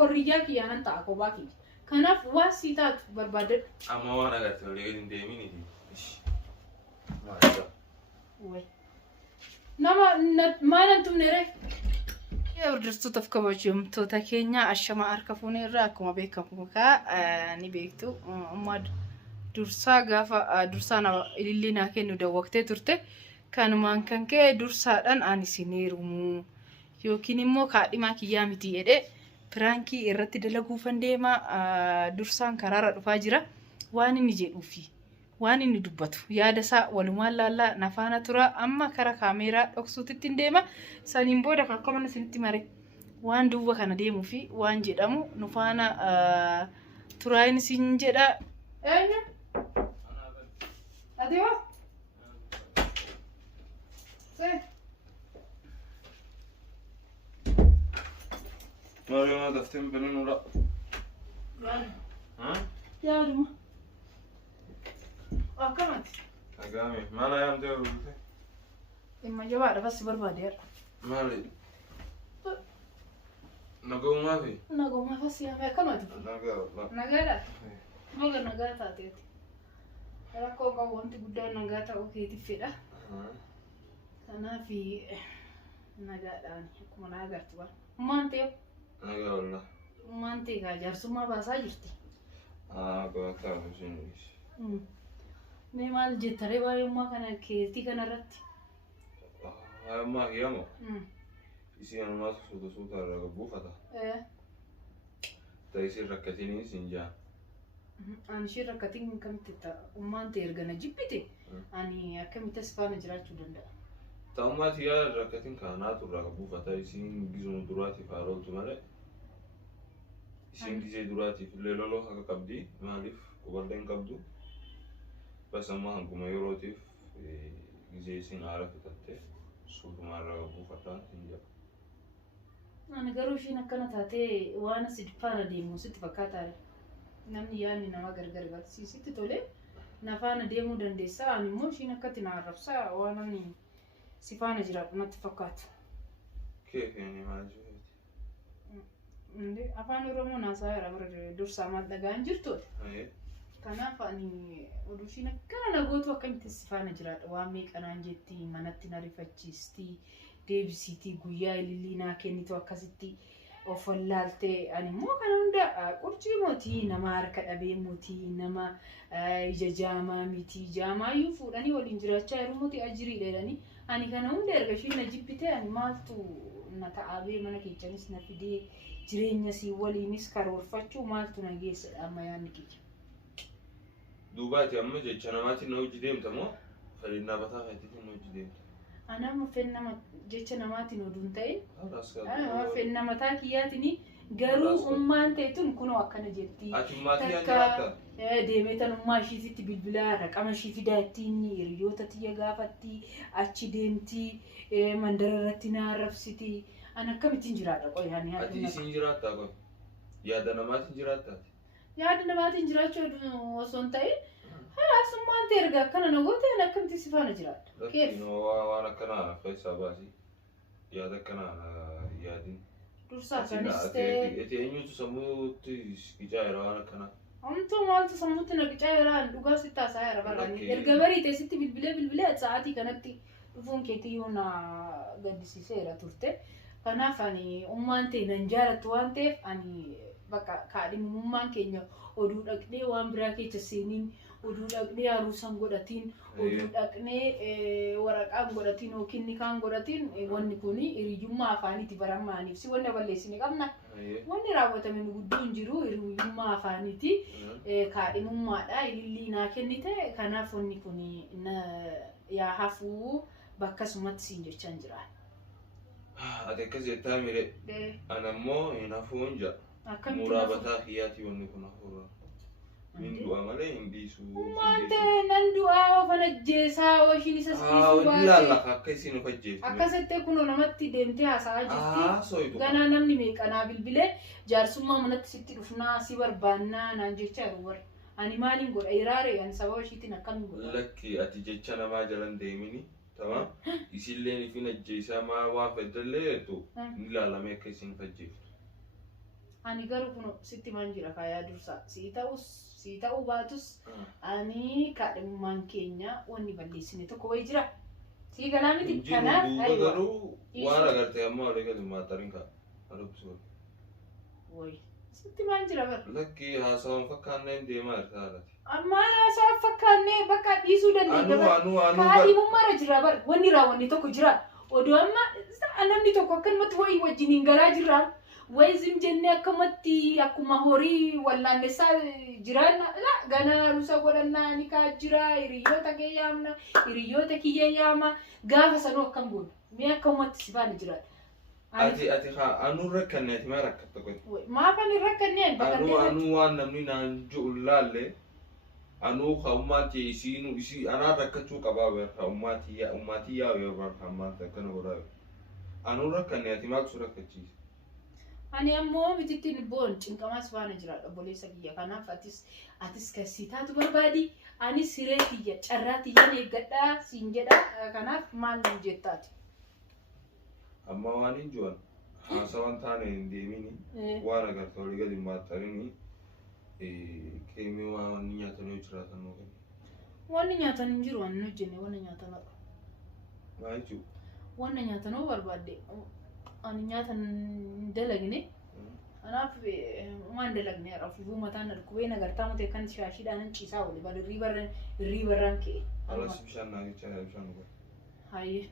orriyaa kiyyaanan ta'a kophaa kiyya. Kanaaf waan sii taatu barbaadadhu. Amma waan agartee olii gadi hin deemini. Maalan tumnere? Hordoftoota kabajamtoota keenya ashama harka fuunee irraa akkuma beekamu ni beektu. Amma dursaa gaafa dursaa ilillii naa kennu dawwaktee turte. Kanumaan kan ka'e dursaadhaan ani sineerumu yookiin immoo kaadhimaa kiyyaa miti jedhee piraankii irratti dalaguufan deema. Dursaan karaarra dhufaa jira. Waan inni jedhuufi waan inni dubbatu yaada isaa walumaan laallaa nafaana tura. Amma kara kaameeraa dhoksuutitti hin deema. Saniin booda akka mana isinitti mare waan duuba kana deemuufi waan jedhamu nufaana turaayin isin jedha. Eenyu? Adeema? Mario daftem benunura. Yardım. Akamat. Agami. Mana yam diyor. İmma cevap bas barbader. Mali. Nago mafi. Nago mafasi ya akamat. Nago. Nagara. Moga nagata atet. Rakko ka wanti guddaa nagata okeeti fedha. Kanaafi nagaadhaan akkuma na agartu waan. Maantee. Nagaa walla. Maantee gaa jaarsummaa baasaa jirti. Gootaa hojiinis. Mee maal jettare baay'ummaa kana keetii kanarratti? Amma hiyama. Isi anumaas suuta irraa buufata. Ta'isii rakkatini isin jaa. Ani ishee rakkatiin kamitti ta'a? Maantee ergana jibbite? Ani akkamitti as faana jiraachuu danda'a? Ta'ummaati yaa rakkatiin kaanaatu irraa buufata isin gizuma duraatiif harooltu malee. Isin gizee duraatiif illee loloo akka qabdi maaliif quballeen qabdu. Bas amma hanguma yerootiif gizee isin haara fitatte suutuma irraa buufataa hin jedhu. Ani garuu ishiin akkana taatee waan asi faana deemu sitti fakkaataadha. Namni yaadni nama gargar barsiisitti tole na faana deemuu dandeessa. Ani immoo ishiin akkatti na arrabsaa waan ani si faana jiraadhu natti fakkaatu. Keefini maal jireeti? Afaan Oromoo naasaa jira bara dursaa maal dhagaan jirtuudha. Kanaaf ani oduu ishiin akkana nagootu akkamitti si faana jiraadha. Waan meeqanaan jetti manatti na rifachiisti deebisiitii guyyaa ilillii naa kennitu akkasitti of wallaaltee ani immoo kana hunda qurcii mootii nama harka dhabee mootii nama ija jaamaa miti jaamaayyuu fuudhanii waliin jiraachaa jiru mootii ajirii dheeranii ani kana hunda erga ishiin na jibbite ani maaltu na ta'abee mana keessanis na fidee jireenya sii waliinis karoorfachuu maaltu na geessadha amma yaadni kiyya. Duubaati amma jecha namaatiin na hojii deemta moo fedhinnaa bataa feetiitiin na hojii deemta? Ana amma fedhina jecha namaatiin oduun ta'e fedhina mataa kiyyaatiin garuu ummaan ta'etuun kunoo akkana jetti. Ati maatii yaa jiraatta? Deemee tanummaa ishiititti bilbilaa raqama ishii fidaa ittiin hiriyoota tiyya gaafatti achi deemti mandara irratti na arrabsiti. Ani akkamittiin jiraadha qoyaani? Ati isin jiraattaa qoy? Yaada namaatiin jiraattaati? Yaada namaatiin jiraachuu osoo hin ta'in asummaan ta'e erga akkana nagoota ani akkamitti si faana jiraadha? Waan akkanaa keessaa baasii yaada akkanaa yaadin. Dursaa kanis ta'e. Ati eenyutu sammuutti qicaa jira waan akkanaa? Amtuu maaltu sammuutti na qicaa jira dhugaa sitti haasaa jira barbaanne. Erga barii teessitti bilbilee sa'aatii kanatti dhufuun keetiyyuu na gaddisiiseera turte. Kanaaf ani ummaan ta'e nan jaalattu waan ta'eef ani bakka kaadhimummaan keenya oduu dhaqnee waan biraa keessa seeniin oduu dhaqnee haruusan godhatiin oduu dhaqnee waraqaan godhatiin yookiin nikaan godhatiin wanni kun hiriyyummaa afaaniiti baramaaniif si wanna balleessine qabna. Wanni raawwatame nu guddoo hin jiru hiriyyummaa afaaniiti kaadhimummaadha ilillii naa kennite kanaaf wanni kun yaa hafuu bakka sumatti siin jechaan jira. Ati akkas jettaa mire anammoo hin hafuun jira. Muraabataa hiyyaati wanni kun hafuura. Min du'a malee hin dhiisu. Maante nan du'aa of ajjeesaa ishiin isa siisuu baate. Laalla akka isin of ajjeeftu. Akkasitti kunoo namatti deemtee haasa'aa jirti. Ganaa namni meeqanaa bilbilee jaarsummaa manatti sitti dhufnaa si barbaannaa naan jechaa jiru warra. Ani maaliin godha iraare ani sababa ishiitiin akkamiin godha. Lakki ati jecha namaa jalan deemini. Tamam. Isillee ifin ajjeesaa maa waan fedhallee jettu ni laalamee akka isin ajjeeftu. Ani garuu kun sitti maan jira kaayaa dursaa sii ta'uu baatus ani kaadhimummaan keenya wanni balleessine tokko wayii jira. Sii galaa miti kanaaf garuu waan agartee amma walii gadi maatariin kaa adubbisu. Wayii sitti maan jira bara. Lakkii haasawaan fakkaanneen deemaa jirta haadhati. Amma haasawaan fakkaannee bakka dhiisuu dandeenya. Kaadhimummaarra jira bara wanni raawwanne tokko jira. Oduu amma namni tokko akkanumatti wayii wajjiniin galaa jirra. Wayizim jenne akkamatti akkuma horii wallaannessaa jiraanna la gana rusa godhannaa ni kaa jira hiriyoota kee yaamna hiriyoota kiyya yaama gaafa sanoo akkam goona mee akkamatti si baane jiraadha. Ati anu rakkanneeti maa rakkatta qoy. Maaf ani rakkanneen bakka anu waan namni naan ji'u laalle anu ummaati isii anaa rakkachuu qabaa beekaa ummaati yaa beekaa ammaatti akkana godhaa anu rakkanneeti maaltu rakkachiisa. Ani ammoo mitittiin boon cinqamaas faana jiraadha obboleessa kiyya kanaaf atis kasii taatu barbaadi ani siree kiyya carraa tiyyaan eeggadhaa siin jedha kanaaf maal nu jettaati. Amma waan hin jiran haasawaan taane hin deemini waan agarta walii gadi maaxarini keemii waan nyaatanii jiraatan nuu kenna. Wanni nyaatan hin jiru waan nu hojjenne wanna nyaatan haadha. Maa jechuudha? Wanna nyaatanoo barbaadde. Ani nyaatan dalagne anaaf waan dalagne rafuu mataan dhukubee nagartaa mutee kan shaashiidhaan ciisaa wali bal riibarraan kee. Alas bishaan naagicha bishaan dhugaa. Hayyee.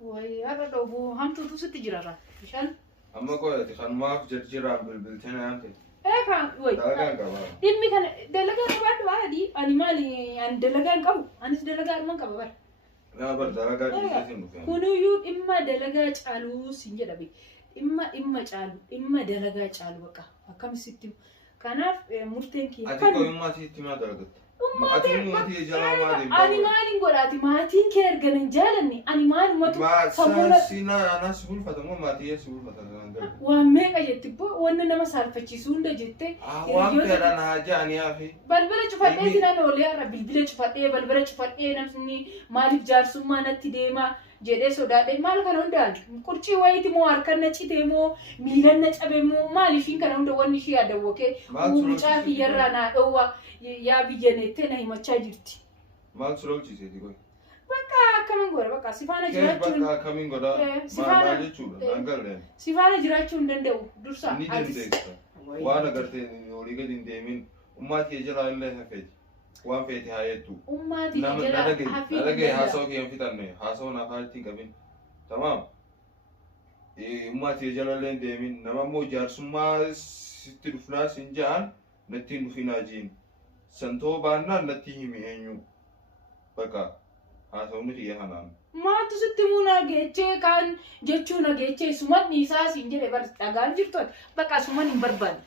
Wai ada dobu hamtu tu sitti jirara bishan amma ko ati kan maaf jirjira bilbiltena amte kan wai dalaga gaba dimmi kan dalaga qabadu adi animali an dalaga qabu anis dalaga man qaba bar na bar dalaga disesin dukan kunu yu imma dalaga caalu sinjeda bi imma caalu imma dalaga caalu baqa akkam sitti kanaaf murteen ki ati ko imma sitti ma dalaga Animalin godhaati maatiin kee erganan jaalanni animaalumatu sammuna sina anas bulfatamu maatii bulfatan waan meeqa jetti boo wanna nama saalfachiisuu hunda jette waan fedhan haaja'anii hafi balbala cufadhee sinan oolee har'a bilbila cufadhee balbala cufadhee namni maaliif jaarsummaa natti deema jedhee sodaadhee maal kana hundaan qurcii wayiiti moo harkan na citee moo miilan na cabe moo maaliifin kana hunda wanni ishee adawwakee mucaa kiyyarraa naa dhowwa yaa biyyaneettee na himachaa jirti. Maal sulolchiseeti koy? Bakka akkamiin godha bakka sifaana jiraachuun bakka akkamiin godha maal jechuudha hangalleen sifaana jiraachuu hin danda'u dursa ni dandeessa waan agartee olii gadi hin deemin ummaatii jira illee hafeeti waan feeti haayetu ummaatii jira hafii nalagee haasawaa kee hin fitanne haasawaa naaf haalitti hin qabin tamaam ummaatii jira illee hin deemin nama immoo jaarsummaa sitti dhufnaas hin ja'an natti hin dhufinaa jiin santoo baannaan natti himi eenyu bakka haasawni xiyya kanaan. Maatu sitti muuna geechee kan jechuun geechee sumanni isaa siin jedhe dhagaan jirtu bakka suman hin barbaadu.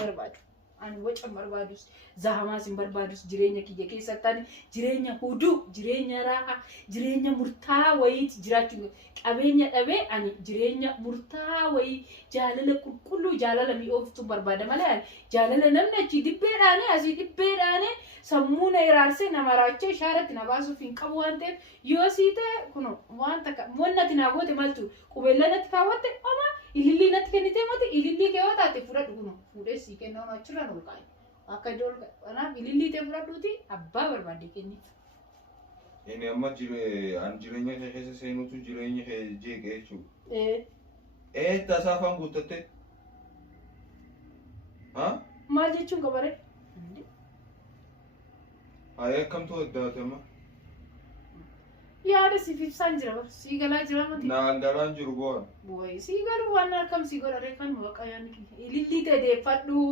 Barbaadu. Ani waca barbaadus zahamaas hin barbaadus jireenya kiyya keessatti jireenya huduu jireenya raahaa jireenya murtaa wayiiti jiraachuu qabeenya dhabee ani jireenya murtaa wayii jaalala qulqulluu jaalala mi'ooftu barbaada malee jaalala namni achi dhibbeedhaane asii dhibbeedhaane sammuu na iraarsee nama raachee shaaratti na baasuuf hin qabu waan ta'eef yoo sii ta'e kun waan takka wannati naa goote maltu qubeella natti kaawwatte ama ilillii natti kennitee mati ilillii kee yoo taate fudhadhu kun fuudhee sii kennaa achirraan ol kaa'e akka iddoo ol kaa'e kanaaf ilillii ta'e fudhadhuuti abbaa barbaade kenniif. Ini amma jireenya kee keessa seenutu jireenya kee jeeqee jechuudha. Tasaa afaan guuttatte? Maal jechuun qabaree? Ayee akkamtu addaate amma? Yaada siif ibsaan jira bar sii galaa jira mati. Naan galaan jiru boon. Boy sii galu waan akkam sii godhare kan waaqayyoon ilillii ta'e deeffadhu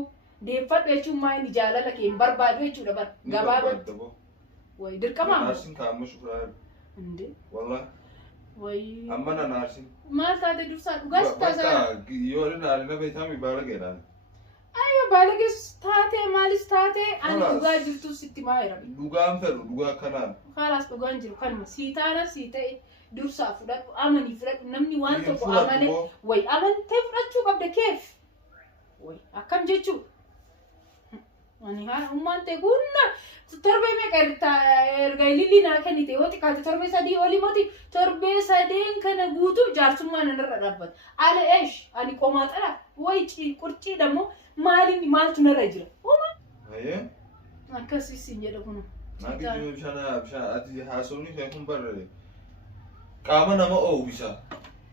jechuun maa inni jaalala kee hin barbaadu jechuudha bar gabaabatti. Way dirqama amma. Naarsin kaa'amma shukuraa. Inde. Wallah. Way. Amma na naarsin. Maal taate dursaa dhugaas taasaa. Bakka yoo inni naarina beekame baala geedhaan. Ayyo baalagees taatee maalis taatee ani dhugaa jirtu sitti maa jira. Dhugaan fedhu dhugaa kanaan. Haalaas dhugaan jiru kanuma sii taana sii ta'e dursaa fudhadhu amanii fudhadhu namni waan tokko amane way amantee fudhachuu qabda keef way akkam jechuudha. Ani haa ummaan ta'e kunna torbee meeqa erga ililli naa kennite yoo xiqqaate torbee sadii olii moti torbee sadeen kana guutuu jaarsummaan irra dhaabbata. Ala eesh ani qomaa xala way qurcii dhammoo maaltu narra jira. Ayyee. Akkasii siin jedha kun. Naagi bishaan ati haasofni kan kun barre qaama nama oowwisa.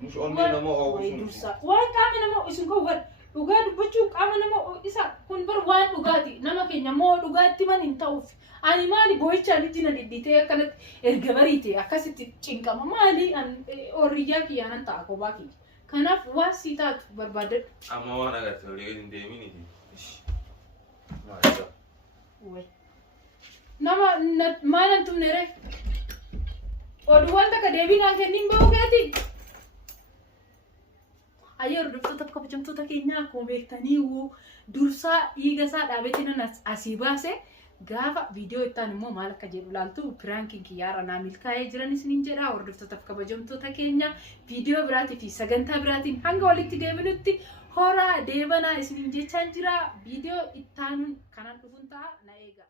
Mush onnee nama oowwisu. Waan qaama nama oowwisu koo bar dhugaa dubbachuu qaama nama oowwisa kun bar waan dhugaati nama keenya moo dhugaatti man hin ta'uuf. Ani maali boo'ichaa lijjina didditee akkanatti erga bariite akkasitti cinqama maali orriyyaa kiyyaanan ta'a kophaa kiyya. Kanaaf waan sii taatu barbaadadhu. Amma waan agartee olii gadi hin deeminiti. Nama maalan tumne ree oduuwwan takka deebinaan kenniin bahuu keeti. Ayyee hordoftoota kabajamtoota keenyaa akkuma beektanii dursaa dhiiga isaa dhaabetiin asii baase gaafa viidiyoo ittaan immoo maal akka jedhu laaltu piraankiin kiyyaara naa milkaa'ee jiran isiniin jedha. Hordoftoota kabajamtoota keenyaa viidiyoo biraatii fi sagantaa biraatiin hanga walitti deebinutti horaa deebanaa isiniin jechaan jira. Viidiyoo ittaanuun kanaan dhufuun ta'a na eega.